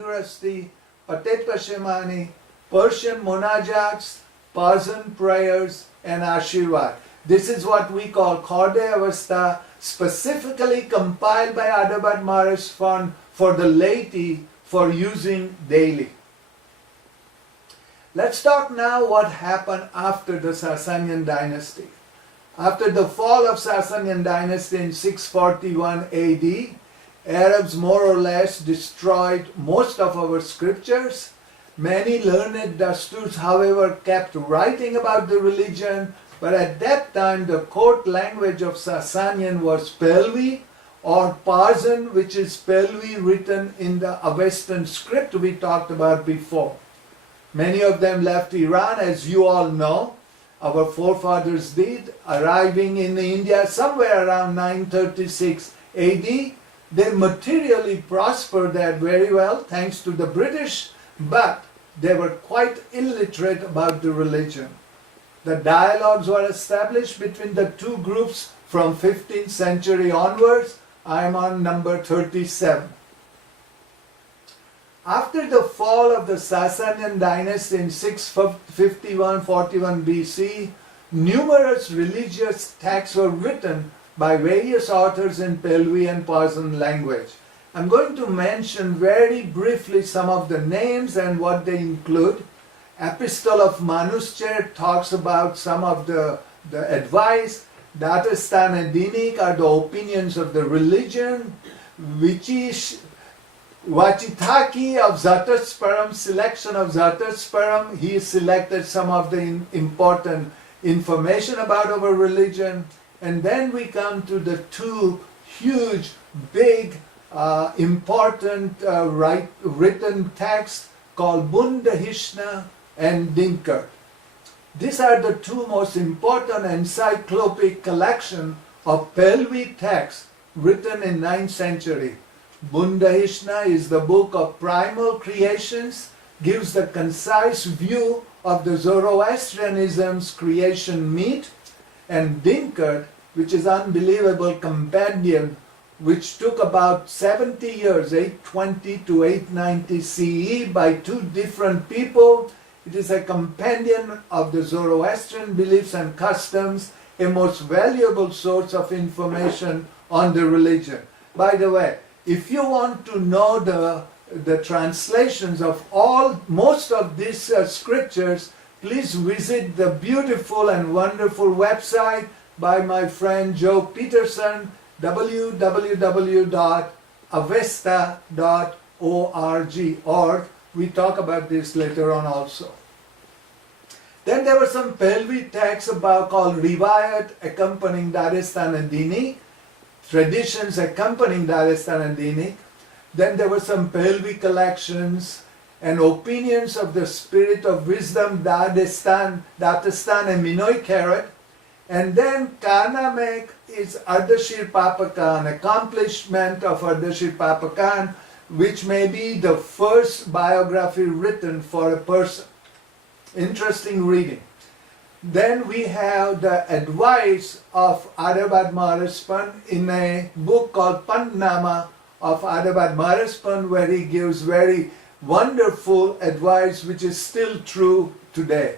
Rasti, Patepashemani, Persian Munajats, Persian prayers, and Ashirwad. This is what we call Khorde Avastha, specifically compiled by Adabad Maharaj Fund for the laity for using daily. Let's talk now what happened after the Sasanian dynasty. After the fall of Sasanian dynasty in 641 AD, Arabs more or less destroyed most of our scriptures. Many learned Dasturs, however, kept writing about the religion, but at that time the court language of Sasanian was Pahlavi or Persian, which is Pahlavi written in the Avestan script we talked about before. Many of them left Iran, as you all know. Our forefathers did, arriving in India somewhere around 936 AD. They materially prospered there very well thanks to the British, but they were quite illiterate about the religion. The dialogues were established between the two groups from 15th century onwards. I am on number 37. After the fall of the Sasanian dynasty in 651-41 BC, numerous religious texts were written by various authors in Pahlavi and Persian language. I'm going to mention very briefly some of the names and what they include. Epistle of Manuscher talks about some of the advice. Datastan and Dinik are the opinions of the religion. Vachitaki of Zatasparam, selection of Zatasparam, he selected some of the important information about our religion. And then we come to the two huge, big, important written texts called Bundahishna and Dinkar. These are the two most important encyclopedic collections of Pahlavi texts written in 9th century. Bundahishna is the book of primal creations, gives the concise view of the Zoroastrianism's creation myth, and Dinkar, which is unbelievable compendium, which took about 70 years, 820 to 890 CE, by two different people. It is a compendium of the Zoroastrian beliefs and customs, a most valuable source of information on the religion. By the way, if you want to know the translations of most of these scriptures, please visit the beautiful and wonderful website by my friend Joe Peterson, www.avesta.org. We talk about this later on also. Then there were some Pahlavi texts called Rivayat accompanying Dagestan and Dinik, traditions accompanying Dagestan and Dinik. Then there were some Pahlavi collections and opinions of the spirit of wisdom, Dagestan and Minoy Karat. And then Karnamek is Ardashir Papakan, accomplishment of Ardashir Papakan, which may be the first biography written for a person. Interesting reading. Then we have the advice of Adabad Maharajpan in a book called Pandnama of Adabad Maharajpan, where he gives very wonderful advice which is still true today.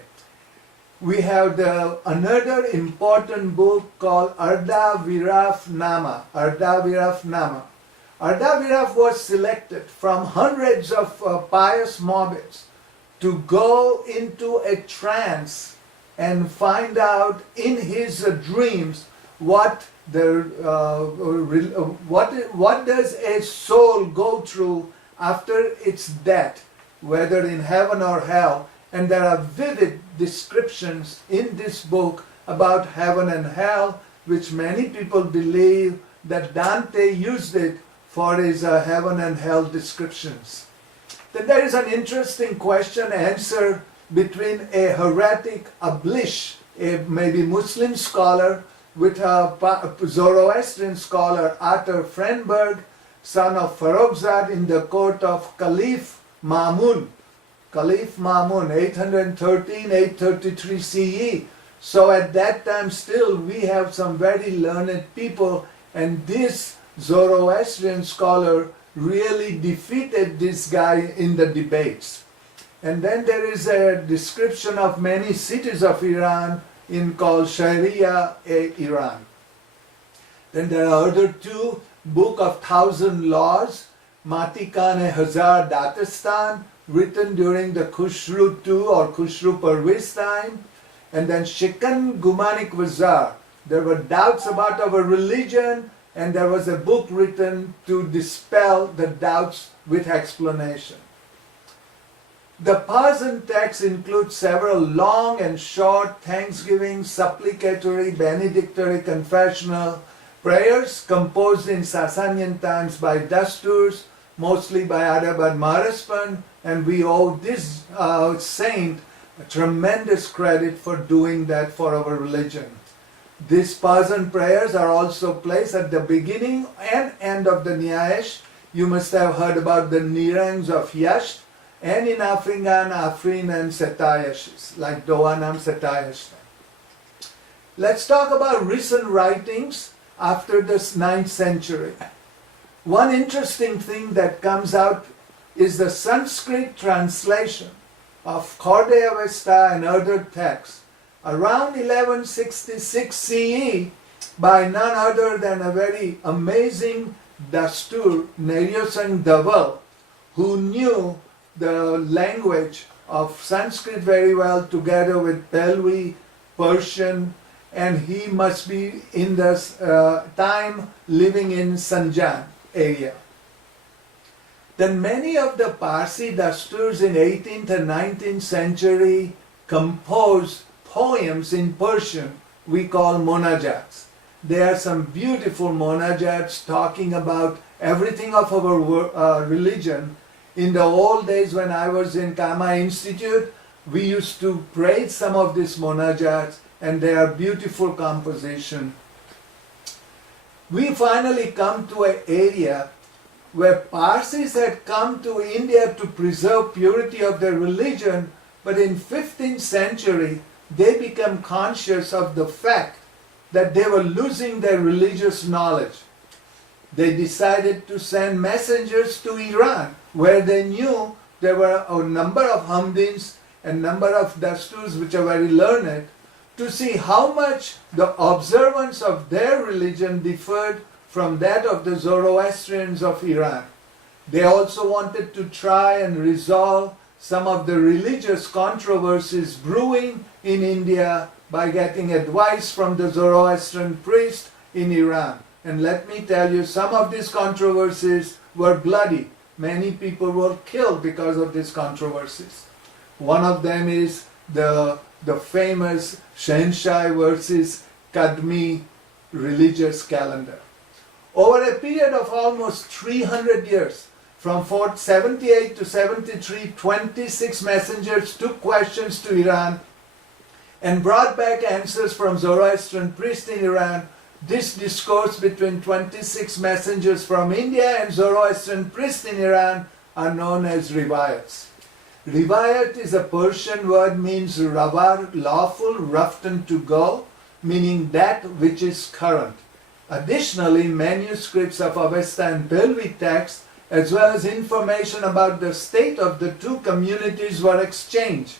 We have another important book called Arda Viraf Nama. Arda Viraf Nama. Arda Viraf was selected from hundreds of pious mobbits to go into a trance and find out in his dreams what does a soul go through after its death, whether in heaven or hell. And there are vivid descriptions in this book about heaven and hell, which many people believe that Dante used it for his heaven and hell descriptions. Then there is an interesting question answer between a heretic, a Blish, a maybe Muslim scholar, with a Zoroastrian scholar, Arthur Frenberg, son of Farrokzad, in the court of Caliph Mamun. Caliph Mamun, 813-833 CE. So at that time still we have some very learned people, and this Zoroastrian scholar really defeated this guy in the debates. And then there is a description of many cities of Iran in called Sharia-e-Iran. Then there are other two, Book of Thousand Laws, Matikan-e-Hazar Datistan, written during the Khusru II or Khusru Parviz time. And then Shikan Gumanik Wazar. There were doubts about our religion, and there was a book written to dispel the doubts with explanation. The Persian text includes several long and short thanksgiving, supplicatory, benedictory, confessional prayers composed in Sasanian times by Dasturs, mostly by Arabad Maharaspan, and we owe this saint a tremendous credit for doing that for our religion. These Persian prayers are also placed at the beginning and end of the Nyayesh. You must have heard about the Nirangs of Yasht, and in Afringan, Afrin and Setayashes, like Doanam Setayash. Let's talk about recent writings after the 9th century. One interesting thing that comes out is the Sanskrit translation of Corde Avesta and other texts around 1166 CE by none other than a very amazing Dastur, Neryosang Daval, who knew the language of Sanskrit very well together with Pelvi, Persian, and he must be in this time living in Sanjan area. Then many of the Parsi Dasturs in 18th and 19th century composed poems in Persian we call monajats. There are some beautiful monajats talking about everything of our religion. In the old days when I was in Kama Institute, we used to praise some of these monajats, and they are beautiful composition. We finally come to an area where Parsis had come to India to preserve purity of their religion, but in 15th century they became conscious of the fact that they were losing their religious knowledge. They decided to send messengers to Iran, where they knew there were a number of Hamdins and number of Dasturs which are very learned, to see how much the observance of their religion differed from that of the Zoroastrians of Iran. They also wanted to try and resolve some of the religious controversies brewing in India by getting advice from the Zoroastrian priest in Iran. And let me tell you, some of these controversies were bloody. Many people were killed because of these controversies. One of them is the famous Shenshai versus Kadmi religious calendar. Over a period of almost 300 years, from 478 to 73, 26 messengers took questions to Iran and brought back answers from Zoroastrian priests in Iran. This discourse between 26 messengers from India and Zoroastrian priests in Iran are known as Rivayats. Rivayat is a Persian word, means ravar, lawful, roughed to go, meaning that which is current. Additionally, manuscripts of Avesta and Pelvi texts, as well as information about the state of the two communities, were exchanged.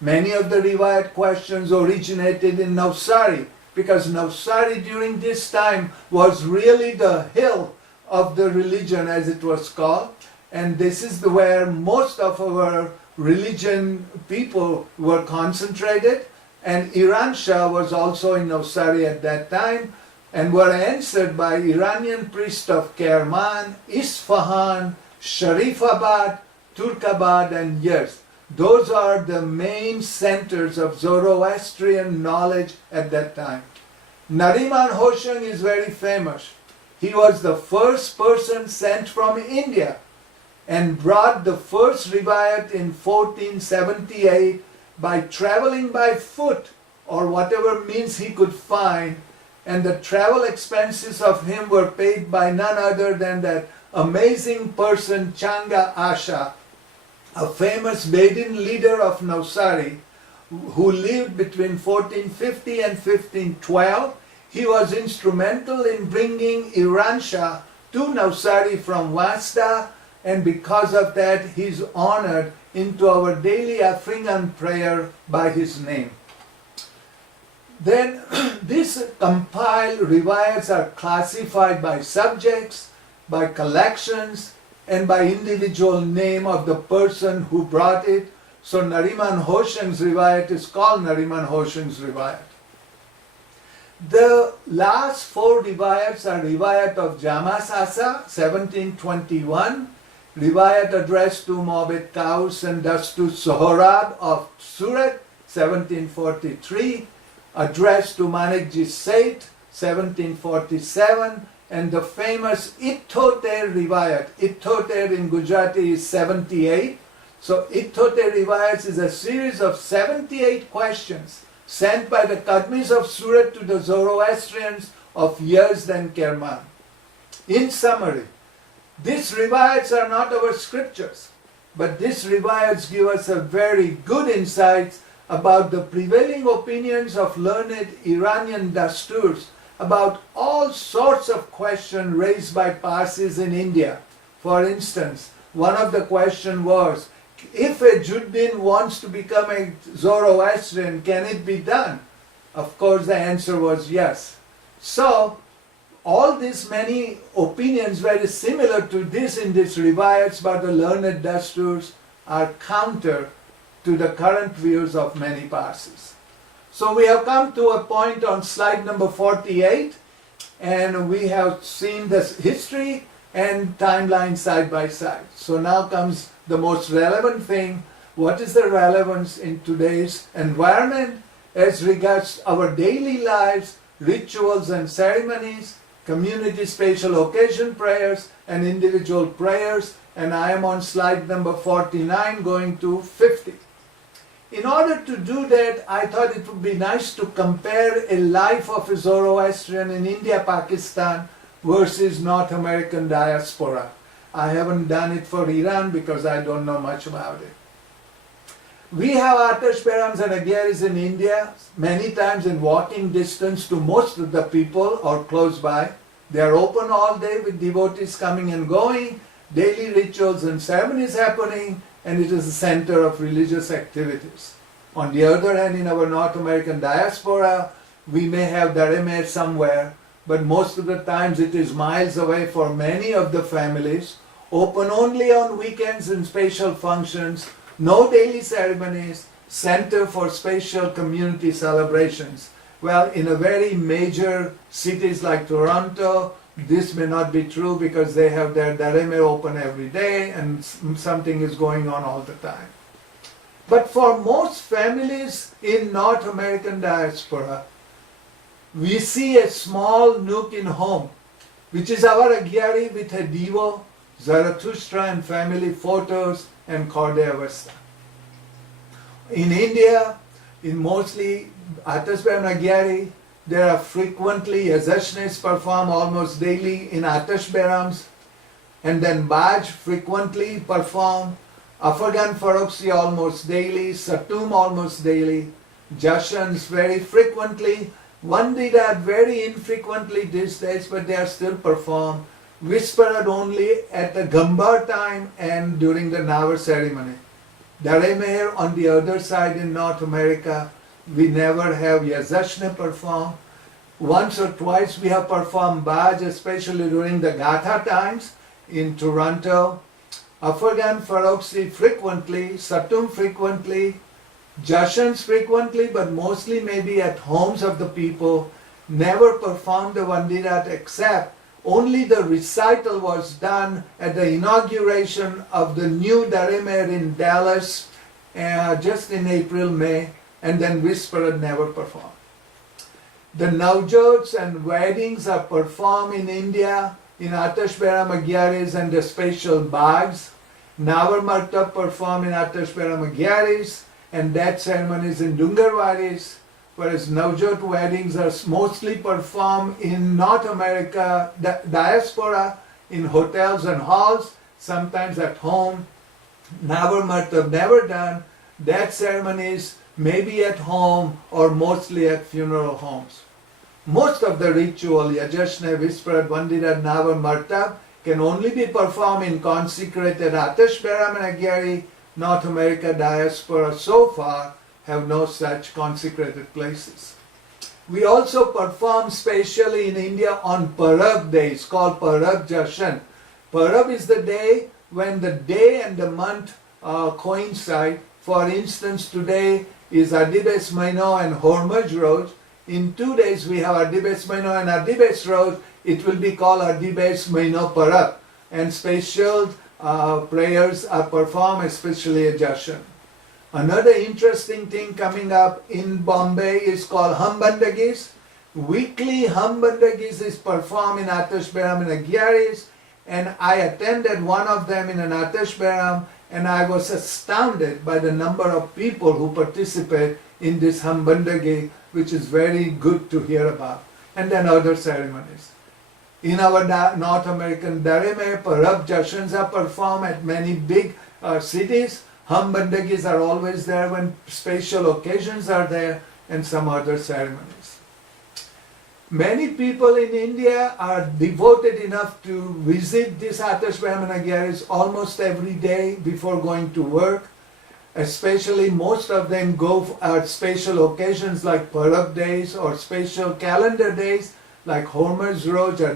Many of the Rivayat questions originated in Navsari, because Navsari during this time was really the hill of the religion, as it was called, and this is where most of our religion people were concentrated, and Iran Shah was also in Navsari at that time, and were answered by Iranian priests of Kerman, Isfahan, Sharifabad, Turkabad and Yezd. Those are the main centers of Zoroastrian knowledge at that time. Nariman Hoshang is very famous. He was the first person sent from India and brought the first Rivayat in 1478 by traveling by foot or whatever means he could find, and the travel expenses of him were paid by none other than that amazing person Changa Asha, a famous Bedouin leader of Navsari, who lived between 1450 and 1512. He was instrumental in bringing Iran Shah to Navsari from Vasta, and because of that he's honored into our daily African prayer by his name. Then these compiled riwayats are classified by subjects, by collections, and by individual name of the person who brought it. So Nariman Hosheng's riwayat is called Nariman Hosheng's riwayat. The last four riwayats are riwayat of Jamasasa, 1721, riwayat addressed to Mohammed Kaus and Dastu Sohrab of Surat, 1743, addressed to Manikji Seth, 1747, and the famous Ithoter riwayat. Ithoter in Gujarati is 78. So Ithoter riwayats is a series of 78 questions sent by the Kadmis of Surat to the Zoroastrians of Yazd and Kerman. In summary, these riwayats are not our scriptures, but these riwayats give us a very good insight about the prevailing opinions of learned Iranian dasturs about all sorts of questions raised by Parsis in India. For instance, one of the questions was, if a Juddin wants to become a Zoroastrian, can it be done? Of course, the answer was yes. So, all these many opinions very similar to this in these riwayats by the learned dasturs are counter to the current views of many Parsis. So we have come to a point on slide number 48, and we have seen this history and timeline side by side. So now comes the most relevant thing. What is the relevance in today's environment as regards our daily lives, rituals and ceremonies, community special occasion prayers and individual prayers? And I am on slide number 49 going to 50. In order to do that, I thought it would be nice to compare a life of a Zoroastrian in India, Pakistan versus North American diaspora. I haven't done it for Iran because I don't know much about it. We have Atash Berams and Agyaris in India, many times in walking distance to most of the people or close by. They are open all day with devotees coming and going, daily rituals and ceremonies happening, and it is a center of religious activities. On the other hand, in our North American diaspora, we may have Daremer somewhere, but most of the times it is miles away for many of the families, open only on weekends and special functions, no daily ceremonies, center for special community celebrations. Well, in a very major cities like Toronto, this may not be true because they have their Daremer open every day and something is going on all the time. But for most families in North American diaspora, we see a small nook in home, which is our Agyari with a Devo, Zarathustra and family photos and Korde Avesta. In India, in mostly Atasbam Agyari, there are frequently Yazashnes performed almost daily in Atash Berams, and then Baj frequently performed, Afghan Faroksi almost daily, Satum almost daily, Jashans very frequently, Vandidat very infrequently these days, but they are still performed, whispered only at the Gambar time and during the Navar ceremony. Daremeher on the other side in North America, we never have Yazashne perform. Once or twice we have performed Baj, especially during the Gatha times in Toronto. Afghan Faroksi frequently, Satum frequently, Jashans frequently, but mostly maybe at homes of the people. Never performed the Vandirat except only the recital was done at the inauguration of the new Daremer in Dallas just in April, May, and then whispered never performed. The Navjots and weddings are performed in India in Atash Beram Agyaris and the special bags. Navar Martab performed in Atash Beram Agyaris and that ceremonies in Dungarwaris, whereas Navjot weddings are mostly performed in North America diaspora in hotels and halls, sometimes at home. Navar Martab never done. That ceremonies maybe at home or mostly at funeral homes. Most of the ritual, Yajashne, Whispered, Vandirat, Navar, Martab, can only be performed in consecrated Atash Behram and Agyari. North America diaspora so far have no such consecrated places. We also perform specially in India on Parab days called Parab Jashan. Parab is the day when the day and the month coincide. For instance, today is Adibes Maino and Hormuz Roj. In 2 days we have Adibes Maino and Adibes Roj. It will be called Adibes Maino Parab. And special prayers are performed, especially at Jashan. Another interesting thing coming up in Bombay is called Hambandagis. Weekly Hambandagis is performed in Atash Behram and Agyaris, and I attended one of them in an Atash Behram, and I was astounded by the number of people who participate in this Hambandagi, which is very good to hear about, and then other ceremonies. In our North American Darime, Parab Jashans are performed at many big cities. Hambandagis are always there when special occasions are there, and some other ceremonies. Many people in India are devoted enough to visit these Atash Behram and Agyaris almost every day before going to work. Especially most of them go at special occasions like Parab days or special calendar days like Hormuz Roj or